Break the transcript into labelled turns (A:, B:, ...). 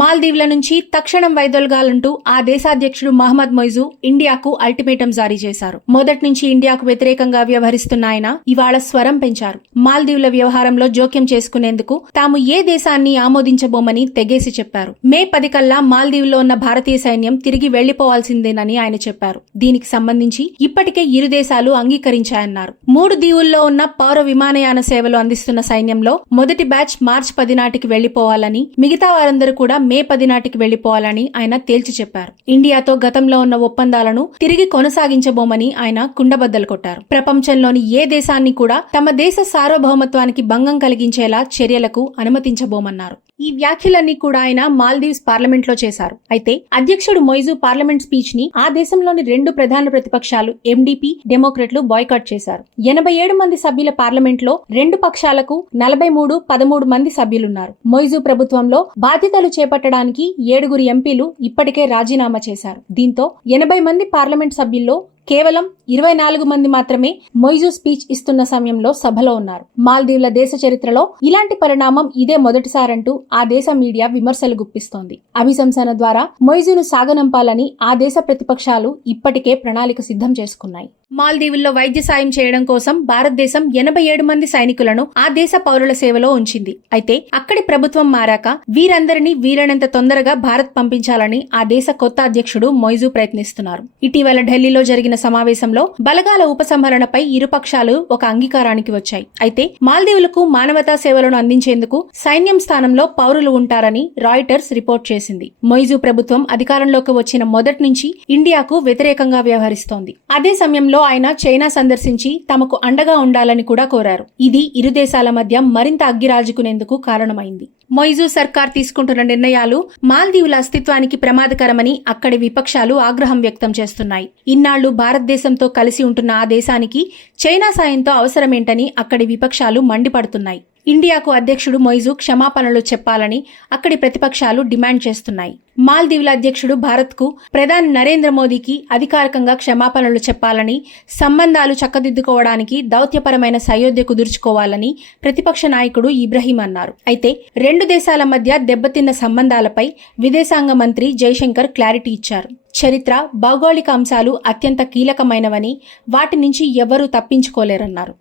A: మాల్దీవ్ల నుంచి తక్షణం వైదొలగాలంటూ ఆ దేశాధ్యక్షుడు మహమ్మద్ మొయిజు ఇండియాకు అల్టిమేటం జారీ చేశారు. మొదటి నుంచి ఇండియాకు వ్యతిరేకంగా వ్యవహరిస్తున్న ఆయన ఇవాళ స్వరం పెంచారు. మాల్దీవుల వ్యవహారంలో జోక్యం చేసుకునేందుకు తాము ఏ దేశాన్ని ఆమోదించబోమని తెగేసి చెప్పారు. మే పది కల్లా మాల్దీవుల్లో ఉన్న భారతీయ సైన్యం తిరిగి వెళ్ళిపోవాల్సిందేనని ఆయన చెప్పారు. దీనికి సంబంధించి ఇప్పటికే ఇరు దేశాలు అంగీకరించాయన్నారు. మూడు దీవుల్లో ఉన్న పౌర విమానయాన సేవలు అందిస్తున్న సైన్యంలో మొదటి బ్యాచ్ మార్చి పది నాటికి వెళ్ళిపోవాలని మిగతా వారందరూ కూడా మే పది నాటికి వెళ్ళిపోవాలని ఆయన తేల్చి చెప్పారు. ఇండియాతో గతంలో ఉన్న ఒప్పందాలను తిరిగి కొనసాగించబోమని ఆయన కుండబద్దలు కొట్టారు. ప్రపంచంలోని ఏ దేశాన్ని కూడా తమ దేశ సార్వభౌమత్వానికి భంగం కలిగించేలా చర్యలకు అనుమతించబోమన్నారు. ఈ వ్యాఖ్యలన్నీ కూడా ఆయన మాల్దీవ్స్ పార్లమెంట్లో చేశారు. అయితే అధ్యక్షుడు మొయిజు పార్లమెంట్ స్పీచ్ని ఆ దేశంలోని రెండు ప్రధాన ప్రతిపక్షాలు ఎండిపి డెమోక్రట్లు బాయ్కాట్ చేశారు. ఎనభై ఏడు మంది సభ్యుల పార్లమెంట్లో రెండు పక్షాలకు నలభై మూడు పదమూడు మంది సభ్యులున్నారు. మొయిజు ప్రభుత్వంలో బాధ్యతలు చేపట్టడానికి ఏడుగురు ఎంపీలు ఇప్పటికే రాజీనామా చేశారు. దీంతో ఎనభై మంది పార్లమెంట్ సభ్యుల్లో కేవలం ఇరవై నాలుగు మంది మాత్రమే మొయిజు స్పీచ్ ఇస్తున్న సమయంలో సభలో ఉన్నారు. మాల్దీవుల దేశ చరిత్రలో ఇలాంటి పరిణామం ఇదే మొదటిసారంటూ ఆ దేశ మీడియా విమర్శలు గుప్పిస్తోంది. అభిశంసన ద్వారా మొయిజును సాగనంపాలని ఆ దేశ ప్రతిపక్షాలు ఇప్పటికే ప్రణాళిక సిద్ధం చేసుకున్నాయి. మాల్దీవుల్లో వైద్య సాయం చేయడం కోసం భారతదేశం ఎనభై ఏడు మంది సైనికులను ఆ దేశ పౌరుల సేవలో ఉంచింది. అయితే అక్కడి ప్రభుత్వం మారాక వీరందరినీ వీలైనంత తొందరగా భారత్ పంపించాలని ఆ దేశ కొత్త అధ్యక్షుడు మొయిజు ప్రయత్నిస్తున్నారు. ఇటీవల ఢిల్లీలో జరిగిన సమావేశంలో బలగాల ఉపసంహరణపై ఇరుపక్షాలు ఒక అంగీకారానికి వచ్చాయి. అయితే మాల్దీవులకు మానవతా సేవలను అందించేందుకు సైన్యం స్థానంలో పౌరులు ఉంటారని రాయిటర్స్ రిపోర్ట్ చేసింది. మొయిజు ప్రభుత్వం అధికారంలోకి వచ్చిన మొదటి నుంచి ఇండియాకు వ్యతిరేకంగా వ్యవహరిస్తోంది. అదే సమయంలో ఆయన చైనా సందర్శించి తమకు అండగా ఉండాలని కూడా కోరారు. ఇది ఇరు దేశాల మధ్య మరింత అగ్గిరాజుకునేందుకు కారణమైంది. మొయిజు సర్కార్ తీసుకుంటున్న నిర్ణయాలు మాల్దీవుల అస్తిత్వానికి ప్రమాదకరమని అక్కడి విపక్షాలు ఆగ్రహం వ్యక్తం చేస్తున్నాయి. ఇన్నాళ్ళు భారతదేశంతో కలిసి ఉంటున్న ఆ దేశానికి చైనా సాయంతో అవసరమేంటని అక్కడి విపక్షాలు మండిపడుతున్నాయి. ఇండియాకు అధ్యక్షుడు మొయిజు క్షమాపణలు చెప్పాలని అక్కడి ప్రతిపక్షాలు డిమాండ్ చేస్తున్నాయి. మాల్దీవుల అధ్యక్షుడు భారత్కు ప్రధాని నరేంద్ర మోదీకి అధికారికంగా క్షమాపణలు చెప్పాలని సంబంధాలు చక్కదిద్దుకోవడానికి దౌత్యపరమైన సయోధ్య కుదుర్చుకోవాలని ప్రతిపక్ష నాయకుడు ఇబ్రహీం అన్నారు. అయితే రెండు దేశాల మధ్య దెబ్బతిన్న సంబంధాలపై విదేశాంగ మంత్రి జైశంకర్ క్లారిటీ ఇచ్చారు. చరిత్ర భౌగోళిక అంశాలు అత్యంత కీలకమైనవని వాటి నుంచి ఎవరూ తప్పించుకోలేరన్నారు.